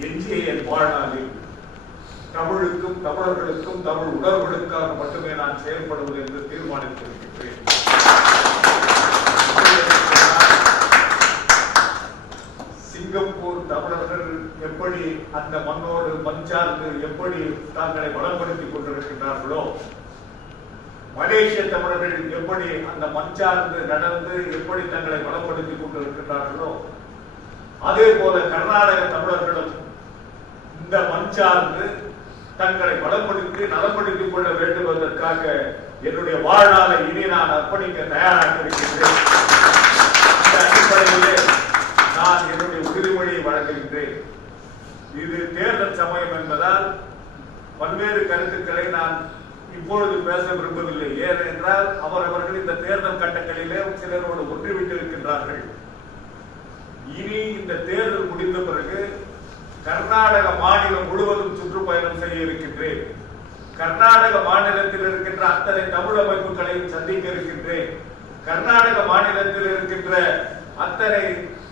எஞ்சிய என் வாழ்நாளில் தமிழுக்கும் தமிழர்களுக்கும் தமிழ் உணர்வுகளுக்காக மட்டுமே நான் செயல்படுவது என்று தீர்மானித்திருக்கின்றேன். சிங்கப்பூர் தமிழர்கள் எப்படி அந்த மண்ணோடு மண் சார்ந்து எப்படி தங்களை வளப்படுத்திக் கொண்டிருக்கின்றார்களோ மலேசிய தமிழர்கள் எப்படி அந்த மண் சார்ந்து நடந்து எப்படி தங்களை வளப்படுத்திக் கொண்டிருக்கின்றார்களோ அதே போல கர்நாடக தமிழர்களும் இந்த மண் சார்ந்து தங்களை வளப்படுத்தி நலப்படுத்திக் கொள்ள வேண்டும் என்பதற்காக என்னுடைய வாழ்நாளை இனி நான் அர்ப்பணிக்க தயாராக இருக்கின்றேன் இந்த அடிப்படையிலே நான் என்னுடைய உறுதிமொழியை வழங்குகின்றேன். இது தேர்தல் சமயம் என்பதால் பல்வேறு கருத்துக்களை நான் இப்பொழுது பேச விரும்பவில்லை. ஏனென்றால் அவரவர்கள் இந்த தேர்தல் கட்டங்களிலே சிலரோடு ஒன்றிவிட்டு இருக்கின்றார்கள் இனி இந்த தேர்தல் முடிந்த பிறகு கர்நாடக மாநிலம் முழுவதும் சுற்றுப்பயணம் செய்ய இருக்கின்றேன். கர்நாடக மாநிலத்தில் இருக்கின்ற அத்தனை தமிழ் அமைப்புகளையும் சந்திக்க இருக்கின்றேன். கர்நாடக மாநிலத்தில் இருக்கின்ற அத்தனை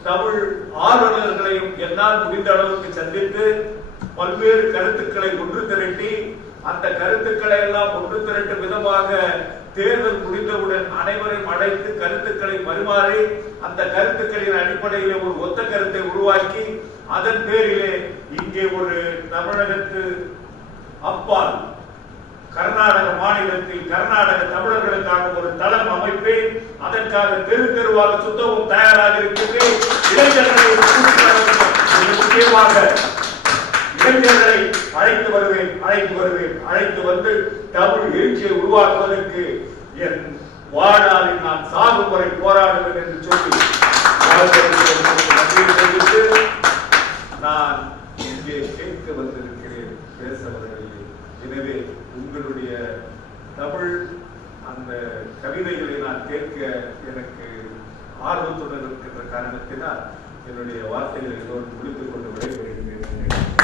தமிழ் ஆர்வலர்களையும் என்னால் முடிந்த அளவுக்கு சந்தித்து பல்வேறு கருத்துக்களை ஒன்று திரட்டி அந்த கருத்துக்களை எல்லாம் ஒன்று திரண்டு விதமாக தேர்தல் முடிந்தவுடன் அனைவரையும் அழைத்து கருத்துக்களை பரிமாறி அந்த கருத்துக்களின் அடிப்படையிலே ஒரு ஒத்த கருத்தை உருவாக்கி அதன் பேரிலே இங்கே ஒரு தமிழகத்து அப்பால் கர்நாடக மாநிலத்தில் கர்நாடக தமிழர்களுக்காக ஒரு தளம் அமைப்பே அதற்காக தெரு தெருவாக சுத்தவும் தயாராக இருக்கிறது. இளைஞர்களை முக்கியமாக இளைஞர்களை அழைத்து வருவேன் அழைத்து வருவேன். அழைத்து வந்து தமிழ் எழுச்சியை உருவாக்குவதற்கு என் வாழ்நாளில் நான் சாகும் வரை போராடுவேன் என்று சொல்லி நான் இங்கே கேட்க வந்திருக்கிறேன் பேச வரவில்லை எனவே உங்களுடைய தமிழ் அந்த கவிதைகளை நான் கேட்க எனக்கு ஆர்வத்துடன் இருக்கின்ற காரணத்தினால் என்னுடைய வார்த்தைகளை முடித்துக் கொண்டு விடைபெறுகிறேன்.